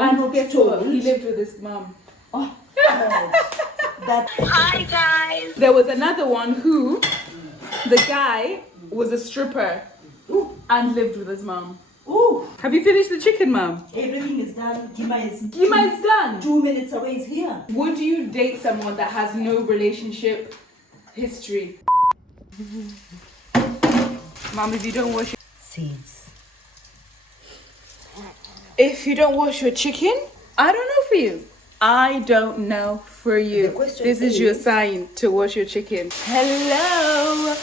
And guess what? He lived with his mom. Oh, God. Hi guys. There was another one who, the guy was a stripper and lived with his mom. Ooh. Have you finished the chicken, Mom? Everything is done. Gima is done. 2 minutes away. It's here. Would you date someone that has no relationship history? Mom, if you don't wash Seeds. if you don't wash your chicken, I don't know for you. I don't know for you. The question This is your is- sign to wash your chicken. Hello.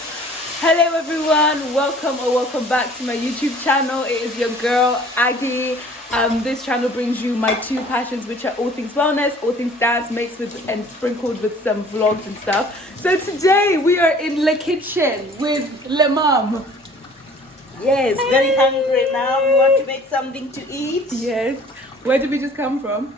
Hello everyone. Welcome back to my YouTube channel. It is your girl Aggie. This channel brings you my two passions, which are all things wellness, all things dance, mixed with and sprinkled with some vlogs and stuff. So today we are in the kitchen with Le Mom. Yes, very hungry now. We want to make something to eat. Yes. Where did we just come from?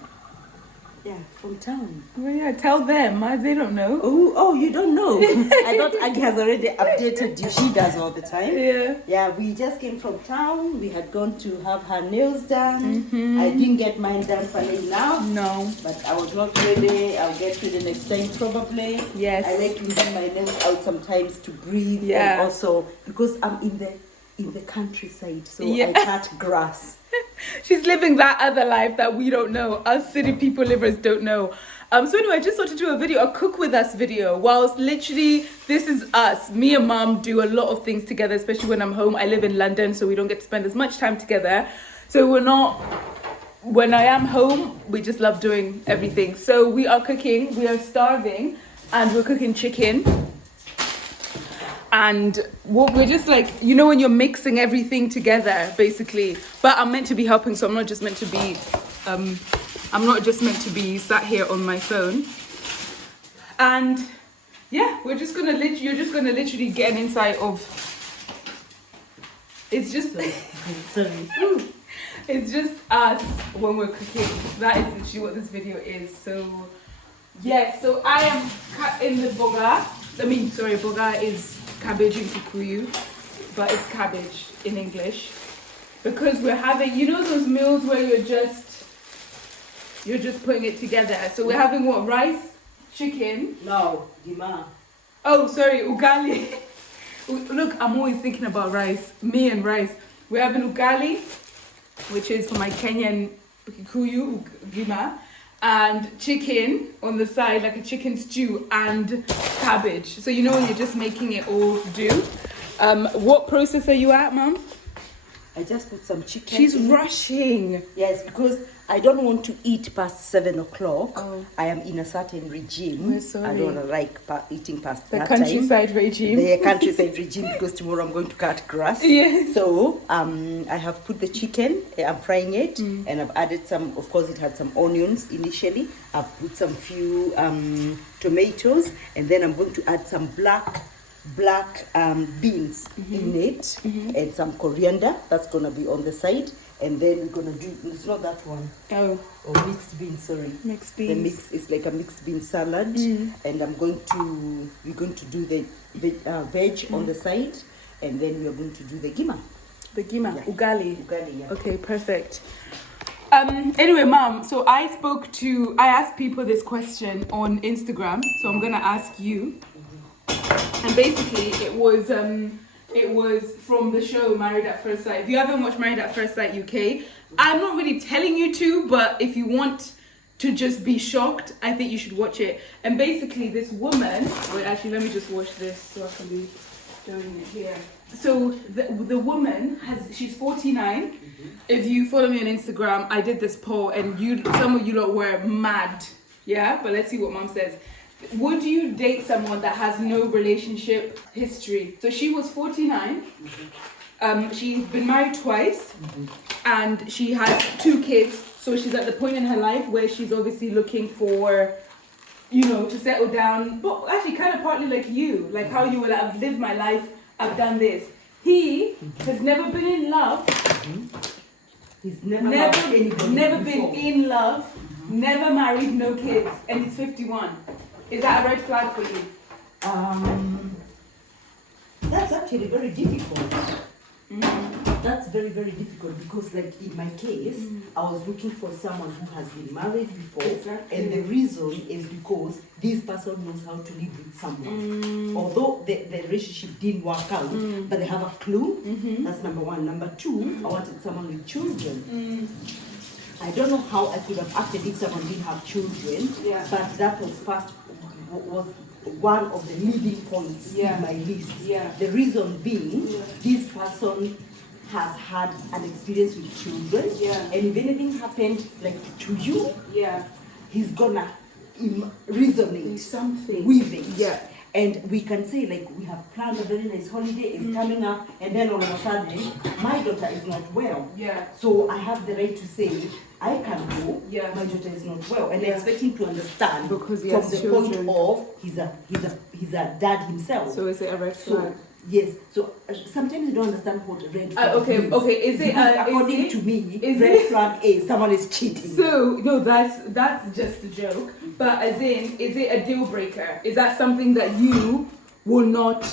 Yeah, from town. Well, yeah, tell them. They don't know. Oh, you don't know. I thought Aggie has already updated you. She does all the time. Yeah. Yeah, we just came from town. We had gone to have her nails done. I didn't get mine done finally now. No. But I was not ready. I'll get to the next time probably. Yes. I like leaving my nails out sometimes to breathe. Yeah. And also because I'm in the countryside, so Yeah. I cut grass. She's living that other life that we don't know. Us city people livers don't know. So anyway, I just thought to do a cook with us video. Whilst literally, this is us. Me and Mom do a lot of things together, especially when I'm home. I live in London, so we don't get to spend as much time together. So when I am home, we just love doing everything. So we are cooking, we are starving, and we're cooking chicken. And what we're just like, you know, when you're mixing everything together, basically. But I'm meant to be helping, so I'm not just meant to be sat here on my phone. And yeah, you're just gonna literally get an insight of. It's just Sorry. it's just us when we're cooking. That is literally what this video is. So yes, so I am cutting the boga. Boga is cabbage in Kikuyu, but it's cabbage in English. Because we're having, you know, those meals where you're just putting it together. So we're having what? Rice, chicken. No, Dima. Oh, sorry, ugali. Look, I'm always thinking about rice. Me and rice. We're having ugali, which is for my Kenyan Kikuyu, Gima. And chicken on the side, like a chicken stew, and cabbage. So you know when you're just making it all do. What process are you at, Mom? I just put some chicken. She's in. rushing. Yes, because I don't want to eat past 7 o'clock. Oh. I am in a certain regime. We're sorry. I don't like eating past The that countryside time. regime. The countryside regime, because tomorrow I'm going to cut grass. Yes. So I have put the chicken. I'm frying it, and I've added some. Of course, it had some onions initially. I've put some few tomatoes, and then I'm going to add some black beans in it, and some coriander. That's gonna be on the side, and then we're gonna do. It's not that one. Oh, Or mixed beans. Sorry. mixed The beans. mix is like a mixed bean salad, and we're going to do the veg on the side, and then we are going to do the gima. The gima, Yeah. ugali. Ugali, yeah. Okay, perfect. Anyway, Mom, so I asked people this question on Instagram, so I'm gonna ask you. And basically, it was from the show Married at First Sight. If you haven't watched Married at First Sight UK, I'm not really telling you to, but if you want to just be shocked, I think you should watch it. And basically, this woman. Wait, actually, let me just wash this so I can be doing it here. So the woman she's 49. If you follow me on Instagram, I did this poll, and some of you lot were mad. Yeah, but let's see what Mom says. Would you date someone that has no relationship history? So she was 49. She's been married twice, and she has 2 kids. So she's at the point in her life where she's obviously looking for, you know, to settle down. But actually, kind of partly like you, like how you will have lived my life. I've done this. He has never been in love. He's never been in love. Never married, no kids, and he's 51. Is that a red flag for you? That's actually very difficult. That's very, very difficult because, like in my case, I was looking for someone who has been married before, Exactly. and the reason is because this person knows how to live with someone. Although the relationship didn't work out, but they have a clue. That's number one. Number two, I wanted someone with children. I don't know how I could have acted if someone didn't have children, but that was one of the leading points in my list. The reason being, this person has had an experience with children, and if anything happened like to you, he's gonna resonate something with it. And we can say, like, we have planned a very nice holiday, it's coming up, and then all of a sudden, my daughter is not well. So I have the right to say, I can go, my daughter is not well. And I expect him to understand because from the point of he's a dad himself. So is it a red flag? Yes. So sometimes you don't understand what red flag means. Okay. Is it according to me, red flag is someone is cheating. So no, that's just a joke. But as in, is it a deal breaker? Is that something that you will not?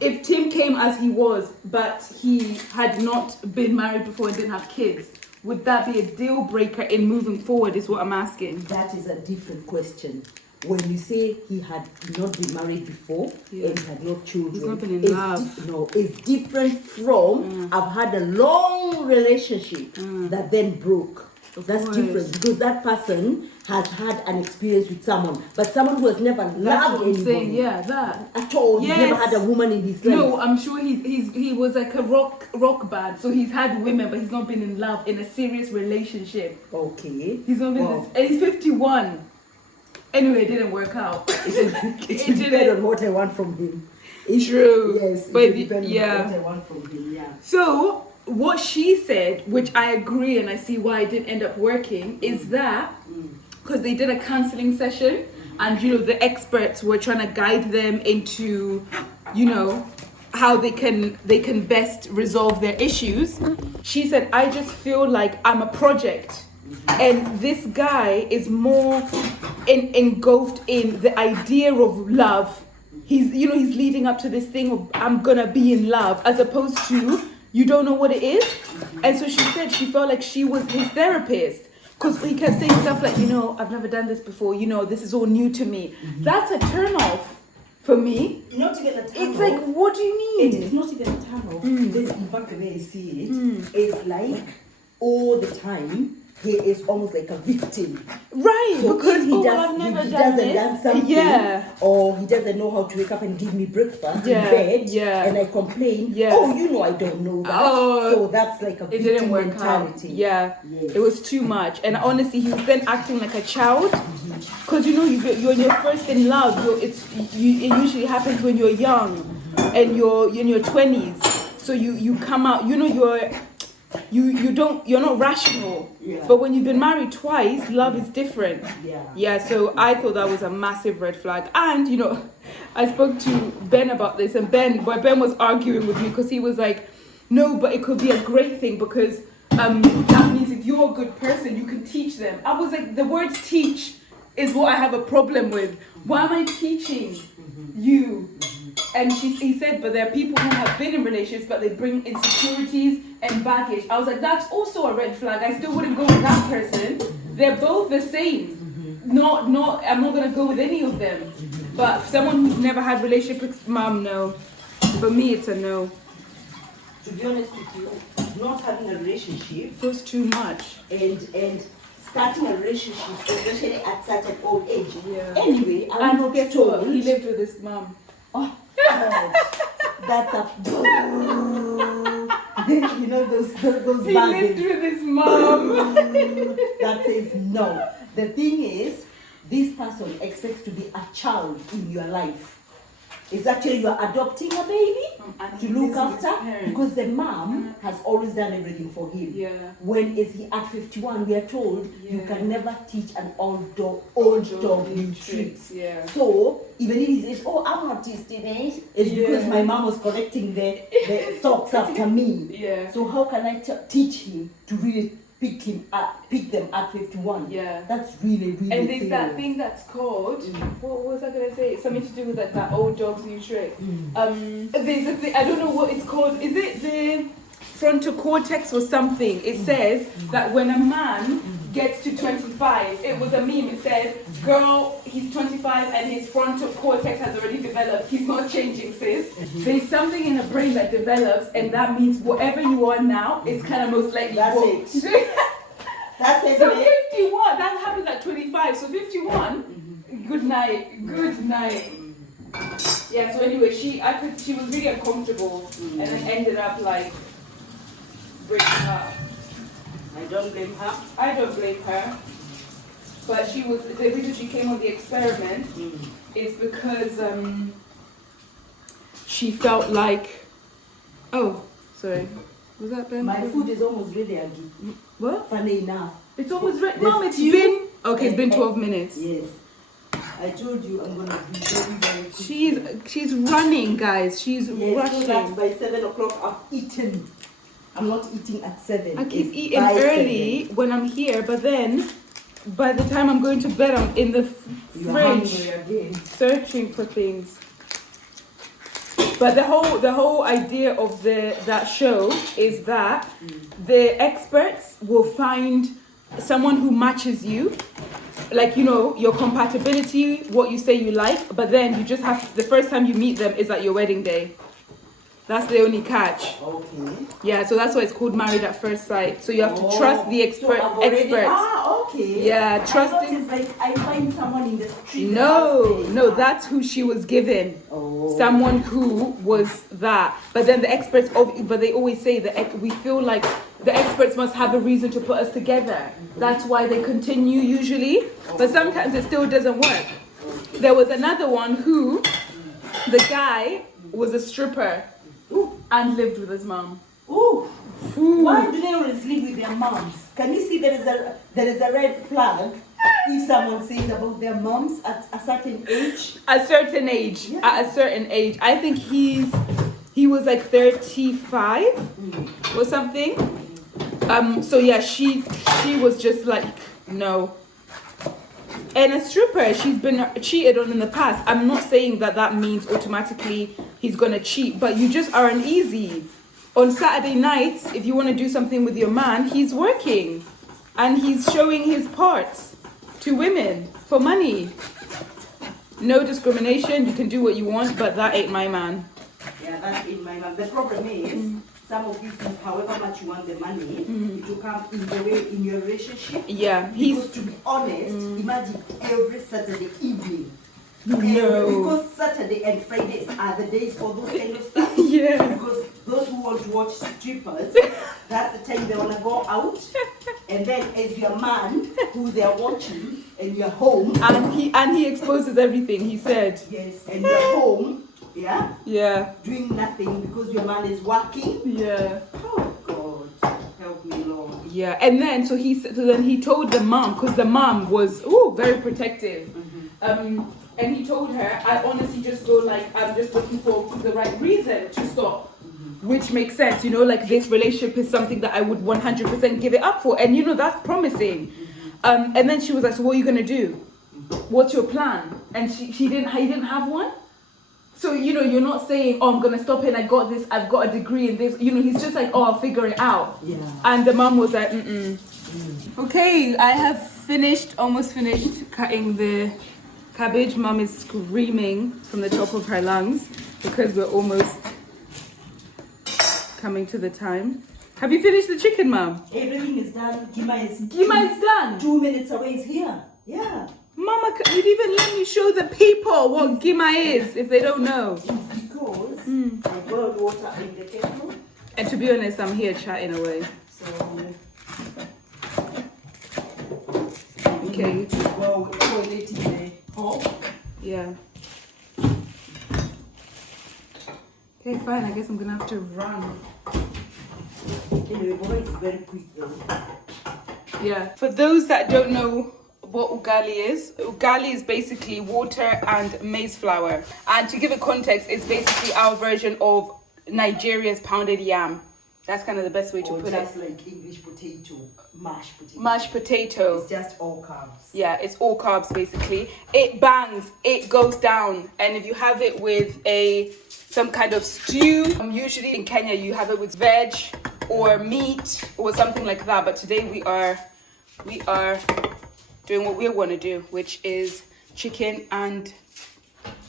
If Tim came as he was, but he had not been married before and didn't have kids, would that be a deal breaker in moving forward? Is what I'm asking. That is a different question. When you say he had not been married before and had no children, he's not been in love. It's different from I've had a long relationship that then broke. That's different because that person has had an experience with someone, but someone who has never loved anybody at all. He's never had a woman in his life. No, I'm sure he was like a rock band, so he's had women, but he's not been in love in a serious relationship. Okay, he's not been, and he's 51. Anyway, it didn't work out. It depends on what I want from him. True. Yes, but it depends on what I want from him. So what she said, which I agree and I see why it didn't end up working, is that because they did a counseling session and the experts were trying to guide them into how they can best resolve their issues. She said, I just feel like I'm a project, and this guy is more engulfed in the idea of love. He's leading up to this thing of I'm gonna be in love, as opposed to you don't know what it is. And so she said she felt like she was his therapist, because he kept saying stuff like, I've never done this before, this is all new to me. That's a turn off for me. Not even a turn It's off. like, what do you mean? It's not even a turn off. In fact, the way I see it is like all the time he is almost like a victim. Right, so because he doesn't done something, or he doesn't know how to wake up and give me breakfast in bed, and I complain, I don't know that. So that's like a victim mentality. It was too much. And honestly, he was then acting like a child, because you're when you're first in love, it usually happens when you're young and you're in your 20s. So you come out, you're not rational. But when you've been married twice, love is different. So I thought that was a massive red flag. And I spoke to Ben about this, and Ben was arguing with me because he was like, no, but it could be a great thing because that means if you're a good person, you can teach them. I was like, the word teach is what I have a problem with. Why am I teaching you? And he said, but there are people who have been in relationships, but they bring insecurities and baggage. I was like, that's also a red flag. I still wouldn't go with that person. They're both the same. I'm not going to go with any of them. But someone who's never had relationship with mom, no. For me, it's a no. To be honest with you, not having a relationship feels too much. And starting a relationship, especially at such an old age. Anyway, I'm not guess told. What? He lived with his mom. Oh, God. That's a those He buzzes. lived with his mom. That says no. The thing is, this person expects to be a child in your life. It's actually you're adopting a baby to look after, because the mom has always done everything for him. When is he at 51? We are told you can never teach an old dog new tricks. So even if he says, "Oh, I'm not teaching it," it's because my mom was collecting the socks after me. So how can I teach him to really pick them at 51? That's really And there's serious. that thing that's called what was I gonna say? Something to do with like that old dog's new trick. There's a thing, I don't know what it's called. Is it frontal cortex or something. It says that when a man gets to 25, it was a meme. It said, girl, he's 25 and his frontal cortex has already developed. He's not changing, sis. There's something in the brain that develops, and that means whatever you are now is kind of most likely. That's it. That's it. So 51, that happens at 25. So 51, good night. Yeah, so anyway, she was really uncomfortable and then ended up like breaking up. I don't blame her. I don't blame her. But the reason she came on the experiment is because she felt like, oh, sorry. Was that Ben? My food is almost ready, Aggie. What? Funny enough. It's almost ready. There's Mom, it's stew. been... Okay, it's been 12 minutes. Yes. I told you I'm going to be very, very quick. She's running, guys. She's Yes, rushing. so that by 7 o'clock I've eaten. I'm not eating at 7. I keep It's eating by early 7. when I'm here, but then by the time I'm going to bed, I'm in the You're fridge hungry again. searching for things. But the whole idea of that show is that the experts will find someone who matches you, like, you know, your compatibility, what you say you like, but then you just have, the first time you meet them is at your wedding day. That's the only catch. Okay. Yeah, so that's why it's called Married at First Sight. So you have to trust the So I've already- experts. okay. Yeah, I trusting. thought it's like I find someone in the street. No, that's who she was given. Oh. Someone who was that. But then the experts, but they always say that we feel like the experts must have a reason to put us together. That's why they continue usually. But sometimes it still doesn't work. There was another one who, the guy was a stripper and lived with his mom. Ooh. Ooh. Why do they always live with their moms? Can you see there is a red flag if someone says about their moms at a certain age? A certain age. Yeah. At a certain age. I think he was like 35 or something. So yeah, she was just like, no. And a stripper, she's been cheated on in the past. I'm not saying that means automatically he's gonna cheat, but you just are uneasy. On Saturday nights, if you want to do something with your man, he's working and he's showing his parts to women for money. No discrimination, you can do what you want, but that ain't my man. Yeah, that's in my mind. The problem is, some of these things, however much you want the money, it will come in the way in your relationship. Yeah, Because to be honest, imagine every Saturday evening. No. Because Saturday and Fridays are the days for those kind of stuff. Yeah. Because those who want to watch strippers, that's the time they want to go out. And then as your man, who they are watching, and you're home. And he exposes everything, he said. Yes, and you're home, Yeah. doing nothing because your man is working. Yeah. Oh God, help me, Lord. Yeah, and then so then he told the mom, because the mom was very protective. And he told her, I honestly just go like, I'm just looking for the right reason to stop. Which makes sense, you know, like this relationship is something that I would 100% give it up for. And you know, that's promising. And then she was like, so what are you going to do? What's your plan? And he didn't have one. So, you know, you're not saying, oh, I'm going to stop it. I got this. I've got a degree in this. You know, he's just like, oh, I'll figure it out. Yeah. And the mom was like, Okay, I have almost finished cutting the cabbage. Mom is screaming from the top of her lungs because we're almost coming to the time. Have you finished the chicken, Mom? Everything is done. Gima is done. 2 minutes away. Is here. Yeah. Mama, you'd even let me show the people what gima is if they don't know. Because I boiled water in the kettle. And to be honest, I'm here chatting away. So Okay. we need to boil it in the pot. Yeah. Okay, fine. I guess I'm gonna have to run. Anyway, boil is very quick though. Yeah. For those that don't know what ugali is basically water and maize flour. And to give it context, it's basically our version of Nigeria's pounded yam. That's kind of the best way to Or put just it. like English potato, mashed potato. Mashed potato. It's just all carbs. Yeah, it's all carbs basically. It bangs, it goes down. And if you have it with some kind of stew, usually in Kenya you have it with veg or meat or something like that. But today we are doing what we want to do, which is chicken and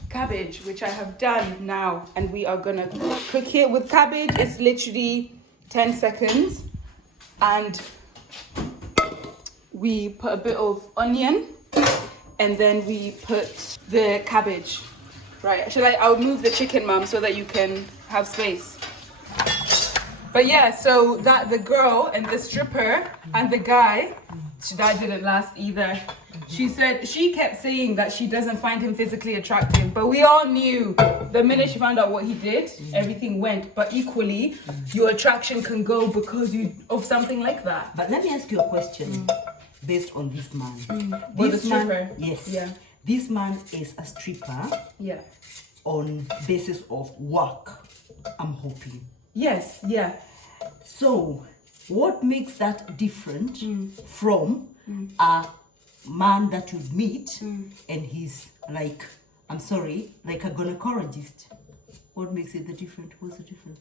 cabbage, which I have done now, and we are gonna cook it. With cabbage, it's literally 10 seconds, and we put a bit of onion, and then we put the cabbage. Right, I'll move the chicken, Mom, so that you can have space. But yeah, so that the girl and the stripper and the guy, that didn't last either. She kept saying that she doesn't find him physically attractive, but we all knew the minute she found out what he did, everything went. But equally, your attraction can go because of something like that. But let me ask you a question based on this man. The stripper? Yes. Yeah. This man is a stripper. Yeah. On basis of work, I'm hoping. Yes, yeah. So, what makes that different from a man that you meet and he's like, I'm sorry, like a gynecologist? What makes it the different? What's the difference?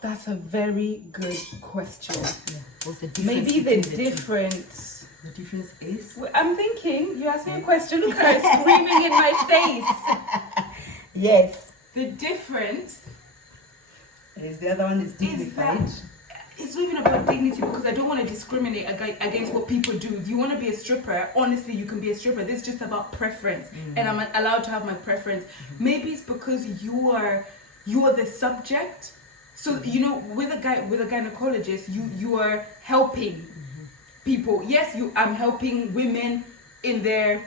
That's a very good question. Yeah. What's the difference? Maybe the difference. The difference is? I'm thinking, you asked me a question, look at her screaming in my face. Yes. The difference is the other one is dignified. It's not even about dignity, because I don't want to discriminate against what people do. If you want to be a stripper, honestly, you can be a stripper. This is just about preference, and I'm allowed to have my preference. Maybe it's because you are the subject. So with a gynecologist, you are helping people. Yes, I'm helping women in their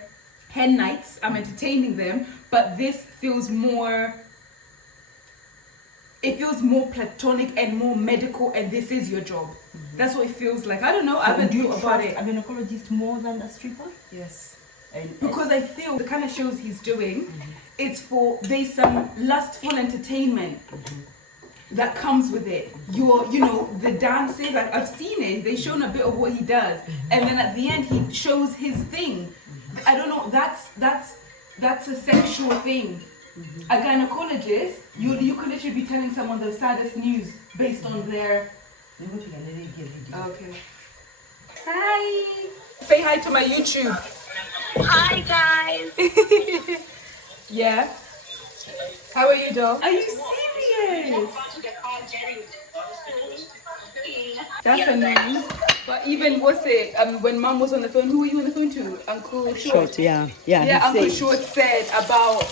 hen nights. I'm entertaining them, but this feels more. It feels more platonic and more medical, and this is your job. That's what it feels like. I don't know. I haven't thought about it. A gynecologist more than a stripper? Yes. Because I feel the kind of shows he's doing, there's some lustful entertainment that comes with it. The dances, I've seen it. They've shown a bit of what he does, and then at the end he shows his thing. I don't know. That's a sexual thing. A gynecologist, you could literally be telling someone the saddest news based on their. Okay. Hi. Say hi to my YouTube. Hi, guys. Yeah. How are you, doll? Are you serious? That's annoying. But even when Mom was on the phone, who were you on the phone to? Uncle Short. Yeah. Yeah, Uncle Short said about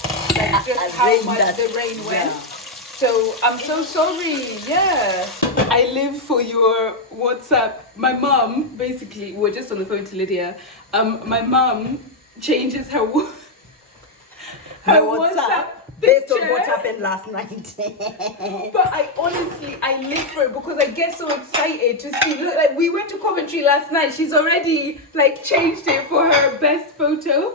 just how much the rain went. Yeah. So I'm so sorry. Yeah. I live for your WhatsApp. My mom, basically, we're just on the phone to Lydia. My mom changes her WhatsApp based on what happened last night. But I live for it because I get so excited to see. Look, like we went to Coventry last night. She's already changed it for her best photo,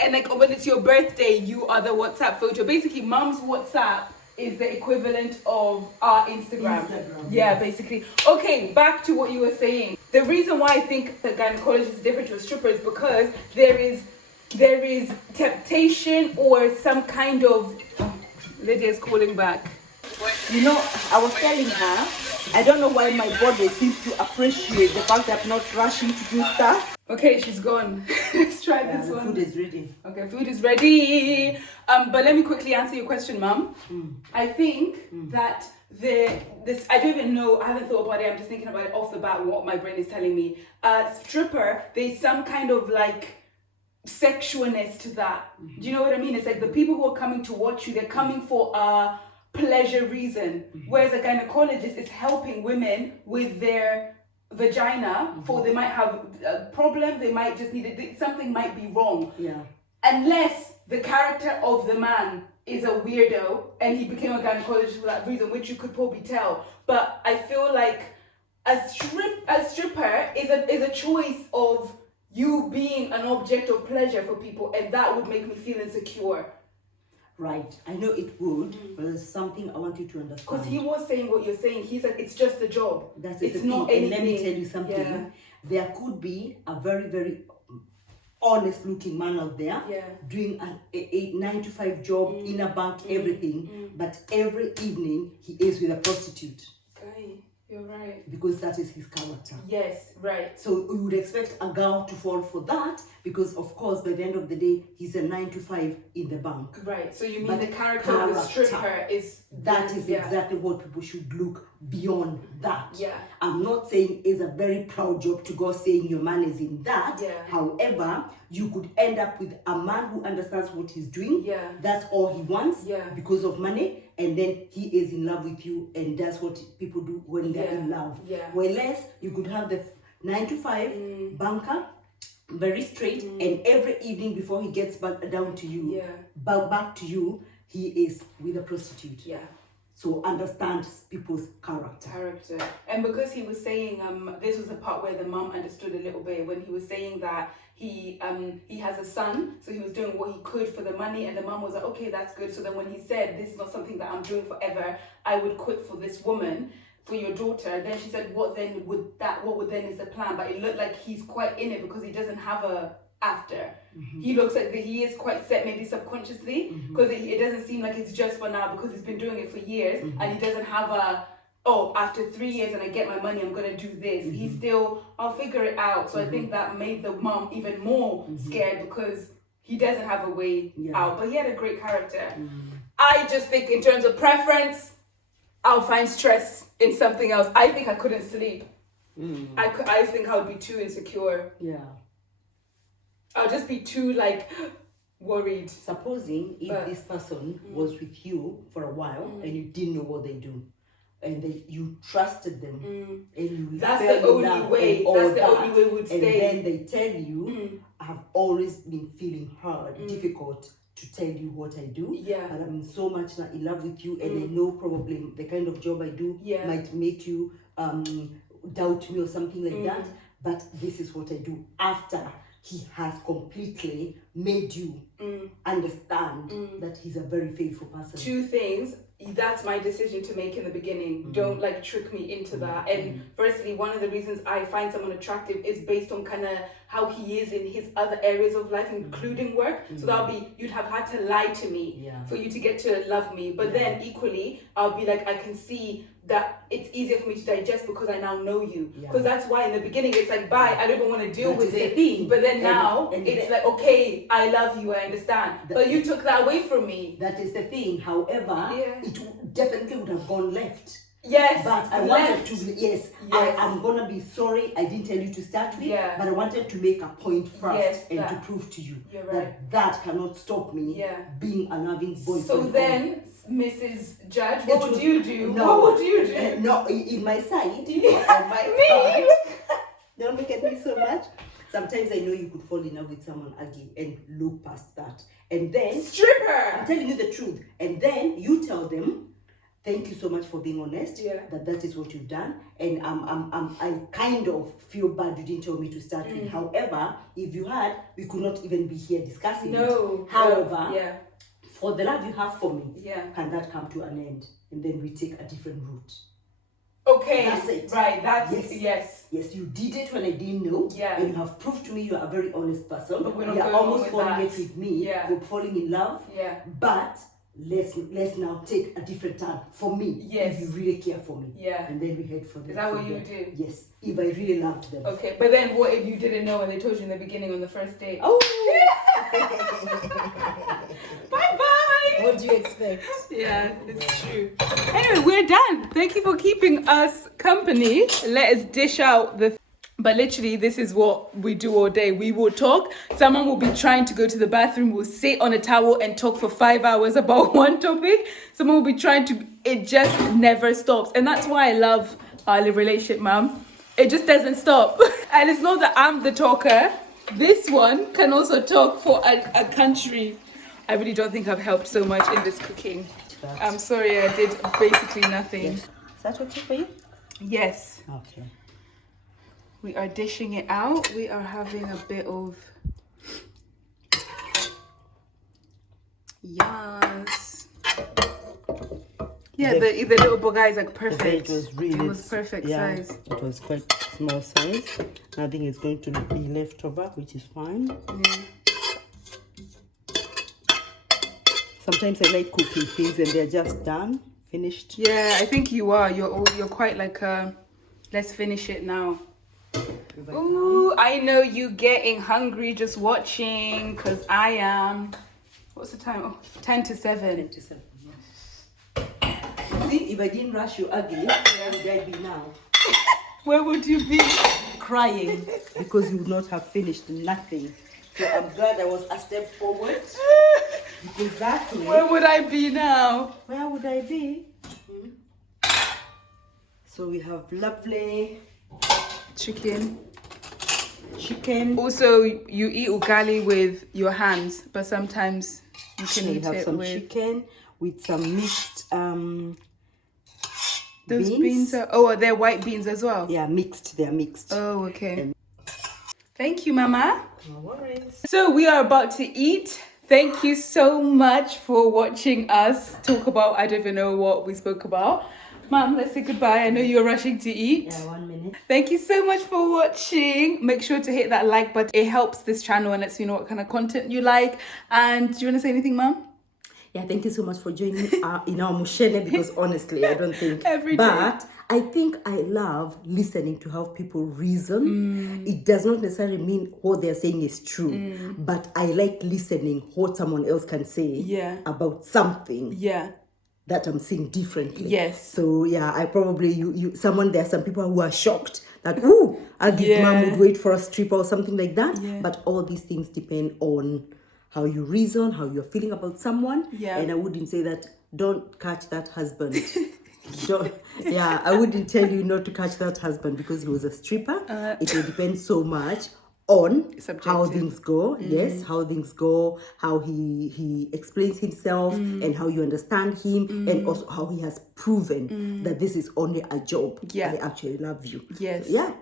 and when it's your birthday, you are the WhatsApp photo. Basically, Mom's WhatsApp is the equivalent of our Instagram. Yeah, basically. Okay, back to what you were saying. The reason why I think the gynecologist is different to a stripper is because there is temptation or some kind of. Lydia's calling back. I was telling her, I don't know why my body seems to appreciate the fact that I'm not rushing to do stuff. Okay, she's gone. Let's try this one. Food is ready. Okay, food is ready. But let me quickly answer your question, Mom. I think that this I don't even know. I haven't thought about it. I'm just thinking about it off the bat. What my brain is telling me. Stripper. There's some kind of sexualness to that. Do you know what I mean? It's like the people who are coming to watch you, they're coming for a pleasure reason. Whereas a gynecologist is helping women with their vagina for they might have a problem, they might just need it, something might be wrong. Yeah. Unless the character of the man is a weirdo and he became a gynecologist for that reason, which you could probably tell. But I feel like a stripper is a choice of you being an object of pleasure for people, and that would make me feel insecure. Right, I know it would, but there's something I want you to understand. Because he was saying what you're saying. He said it's just a job. It's not anything. And let me tell you something. Yeah. There could be a very, very honest-looking man out there doing a 9-to-5 job in a bank, everything, but every evening he is with a prostitute. Okay. You're right. Because that is his character. Yes, right. So we would expect a girl to fall for that because, of course, by the end of the day, he's a 9 to 5 in the bank. Right. So you mean But the character of the stripper is... That is yeah. exactly what people should look beyond that. Yeah. I'm not saying it's a very proud job to go saying your man is in that. Yeah. However, you could end up with a man who understands what he's doing. Yeah. That's all he wants. Yeah. Because of money. And then he is in love with you. And that's what people do when they're in love. Yeah. Whereas you could have the 9 to 5 banker, very straight, and every evening before he gets back down to you, back to you, he is with a prostitute. Yeah. So understand people's character. And because he was saying, this was the part where the mum understood a little bit when he was saying that he has a son, so he was doing what he could for the money, and the mum was like, okay, that's good. So then when he said, this is not something that I'm doing forever, I would quit for this woman, for your daughter, then she said, what would then is the plan? But it looked like he's quite in it because he doesn't have a after. He looks like he is quite set, maybe subconsciously, because it doesn't seem like it's just for now, because he's been doing it for years, and he doesn't have after 3 years and I get my money, I'm gonna do this. He's still, I'll figure it out. So I think that made the mom even more scared because he doesn't have a way out. But he had a great character. I just think in terms of preference, I'll find stress in something else. I think I couldn't sleep. I think I would be too insecure. Yeah. I'll just be too worried. Supposing if this person was with you for a while and you didn't know what they do, and then you trusted them, and you that's the only way. That's the only way we'd stay. And then they tell you, I've always been feeling hard, difficult to tell you what I do. Yeah. But I'm so much now in love with you, and I know probably the kind of job I do might make you doubt me or something like that. But this is what I do after he has completely made you understand that he's a very faithful person. 2 things. That's my decision to make in the beginning. Don't trick me into that. And firstly, one of the reasons I find someone attractive is based on kind of how he is in his other areas of life, including work. So that'll be, you'd have had to lie to me for you to get to love me. But then equally, I'll be like, I can see that it's easier for me to digest because I now know you. Because that's why in the beginning it's like, bye, I don't even want to deal with it. But then now it's like, okay, I love you, I understand. But you took that away from me. That is the thing. However, it definitely would have gone left. Yes. But I wanted to, I'm going to be sorry I didn't tell you to start with. Yeah. But I wanted to make a point first and to prove to you that cannot stop me being a loving boyfriend. So then, Mrs. Judge, what would you do? What would you do? No, in my side, on my part, don't look at me so much. Sometimes I know you could fall in love with someone ugly and look past that. And then... Stripper! I'm telling you the truth. And then you tell them, thank you so much for being honest, that is what you've done. And I kind of feel bad you didn't tell me to start with. However, if you had, we could not even be here discussing it. However, for the love you have for me, can that come to an end? And then we take a different route. Okay, that's it. Right, that's yes, you did it when I didn't know, and you have proved to me you are a very honest person. But we're not You're almost falling it with me for falling in love. But let's now take a different turn for me. If you really care for me. And then we head for the... Is that what you do? Yes, if I really loved them. Okay, but then what if you didn't know and they told you in the beginning on the first date? Oh! Bye-bye! What do you expect? Yeah, it's true. Anyway, we're done. Thank you for keeping us company. Let us dish out the... But literally, this is what we do all day. We will talk. Someone will be trying to go to the bathroom. We'll sit on a towel and talk for 5 hours about one topic. Someone will be trying to... It just never stops. And that's why I love our relationship, Mom. It just doesn't stop. And it's not that I'm the talker. This one can also talk for a country. I really don't think I've helped so much in this cooking. I'm sorry, I did basically nothing. Is that okay for you? Yes. Okay. We are dishing it out. We are having a bit of... Yes. Yeah, the little boga is like perfect. It was perfect size. It was quite small size. I think it's going to be left over, which is fine. Yeah. Sometimes I like cooking things and they're just done, finished. Yeah, I think you are. You're quite like a... Let's finish it now. Ooh, I know you getting hungry just watching, because I am. What's the time? Oh, 10 to 7. 10 to 7, yes. See, if I didn't rush you ugly, where would I be now? Where would you be? Crying, because you would not have finished nothing. So I'm glad I was a step forward. Exactly. Where would I be now? Where would I be? So we have lovely Chicken. Also, you eat ugali with your hands, but sometimes you can we eat have it some with chicken with some mixed those beans. Are they white beans as well? Yeah, mixed. They're mixed. Oh, okay. Thank you, Mama. No worries. So we are about to eat. Thank you so much for watching us talk about, I don't even know what we spoke about. Mom, let's say goodbye. I know you're rushing to eat. Yeah, 1 minute. Thank you so much for watching. Make sure to hit that like button. It helps this channel and lets you know what kind of content you like. And do you want to say anything, Mom? Yeah, thank you so much for joining in our mushene, because honestly, I don't think Every day. But I think I love listening to how people reason. It does not necessarily mean what they're saying is true, but I like listening what someone else can say about something. Yeah. That I'm seeing differently. Yes. So yeah, I probably there are some people who are shocked that Aggie's mom would wait for a stripper or something like that. Yeah. But all these things depend on how you reason, how you're feeling about someone. Yeah. And I wouldn't say that don't catch that husband. I wouldn't tell you not to catch that husband because he was a stripper. It will depend so much on how things go. Yes, how things go, how he explains himself, and how you understand him, and also how he has proven that this is only a job. I actually love you. Yes. So, yeah.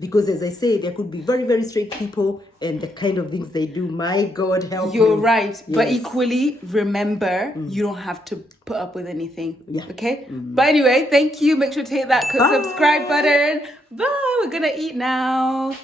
Because as I say, there could be very, very straight people and the kind of things they do. My God, help me. You're right. Yes. But equally, remember, you don't have to put up with anything. Yeah. Okay? But anyway, thank you. Make sure to hit that subscribe button. Bye. We're going to eat now.